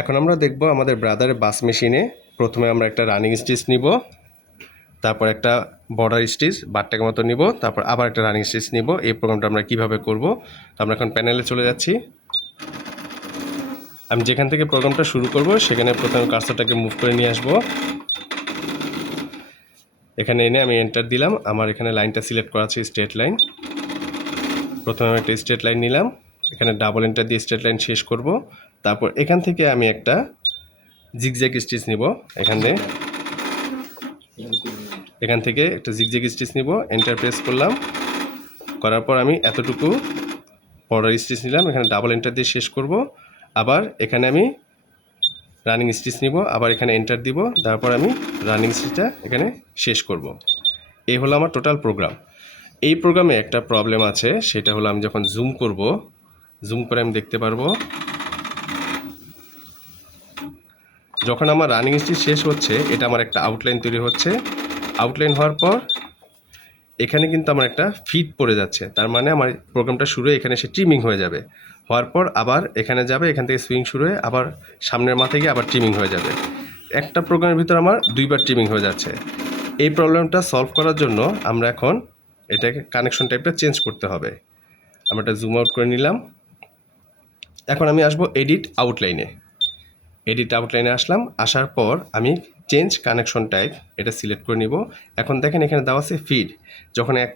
এখন আমরা দেখব আমাদের ব্রাদারের বাস মেশিনে প্রথমে আমরা একটা রানিং স্টিচ নিব, তারপর একটা বর্ডার স্টিচ বারটাকে মতো নিব, তারপর আবার একটা রানিং স্টিচ নিব। এই প্রোগ্রামটা আমরা কীভাবে করব? তো আমরা এখন প্যানেলে চলে যাচ্ছি। আমি যেখান থেকে প্রোগ্রামটা শুরু করব, সেখানে প্রথমে কার্সারটাকে মুভ করে নিয়ে আসব। এখানে এনে আমি এন্টার দিলাম। আমার এখানে লাইনটা সিলেক্ট করা আছে স্ট্রেট লাইন প্রথমে আমি একটা স্ট্রেট লাইন নিলাম। এখানে ডাবল এন্টার দিয়ে স্ট্রেট লাইন শেষ করব। তারপর এখান থেকে আমি একটা জিগজ্যাগ স্টিচ নিব। এখানে এখান থেকে একটা জিগজ্যাগ স্টিচ নিব। এন্টার প্রেস করলাম। করার পর আমি এতটুকু বর্ডার স্টিচ নিলাম। এখানে ডাবল এন্টার দিয়ে শেষ করব। আবার এখানে আমি রানিং স্টিচ নিব। আবার এখানে এন্টার দিব। তারপর আমি রানিং স্টিচটা এখানে শেষ করব। এই হলো আমার টোটাল প্রোগ্রাম এই প্রোগ্রামে একটা প্রবলেম আছে। সেটা হলো আমি যখন জুম করব জুম করে আমি দেখতে পারব। যখন আমার রানিং স্টিচ শেষ হচ্ছে, এটা আমার একটা আউটলাইন তৈরি হচ্ছে। আউটলাইন হওয়ার পর, এখানে কিন্তু আমার একটা ফিট পড়ে যাচ্ছে। তার মানে আমার প্রোগ্রামটা শুরু এখানে সে ট্রিমিং হয়ে যাবে। হওয়ার পর আবার এখানে যাবে, এখান থেকে সুইং শুরু হয়ে আবার সামনের মাথায় গিয়ে আবার ট্রিমিং হয়ে যাবে। একটা প্রোগ্রামের ভিতর আমার দুইবার ট্রিমিং হয়ে যাচ্ছে। এই প্রবলেমটা সলভ করার জন্য আমরা এখন এটাকে কানেকশন টাইপটা চেঞ্জ করতে হবে। আমরা এটা জুম আউট করে নিলাম। এখন আমি আসব এডিট আউটলাইনে এডিট আউটলাইনে আসলাম আসার পর আমি চেঞ্জ কানেকশন টাইপ এটা সিলেক্ট করে নিব। এখন দেখেন এখানে দেওয়া আছে ফিড যখন এক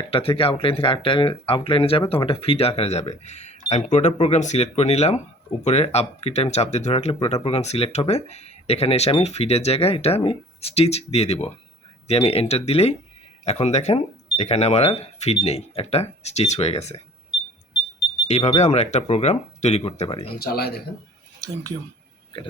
একটা থেকে আউটলাইন থেকে আরেকটা আউটলাইনে যাবে তখন এটা ফিড আকারে যাবে। আমি পুরোটা প্রোগ্রাম সিলেক্ট করে নিলাম উপরে আপ কি টাইম চাপ দিয়ে ধরে রাখলে পুরোটা প্রোগ্রাম সিলেক্ট হবে। এখানে এসে আমি ফিডের জায়গায় এটা আমি স্টিচ দিয়ে দিব। দিয়ে আমি এন্টার দিলেই এখন দেখেন এখানে আমার আর ফিড নেই একটা স্টিচ হয়ে গেছে। এইভাবে আমরা একটা প্রোগ্রাম তৈরি করতে পারি। চালায় দেখেন। Thank you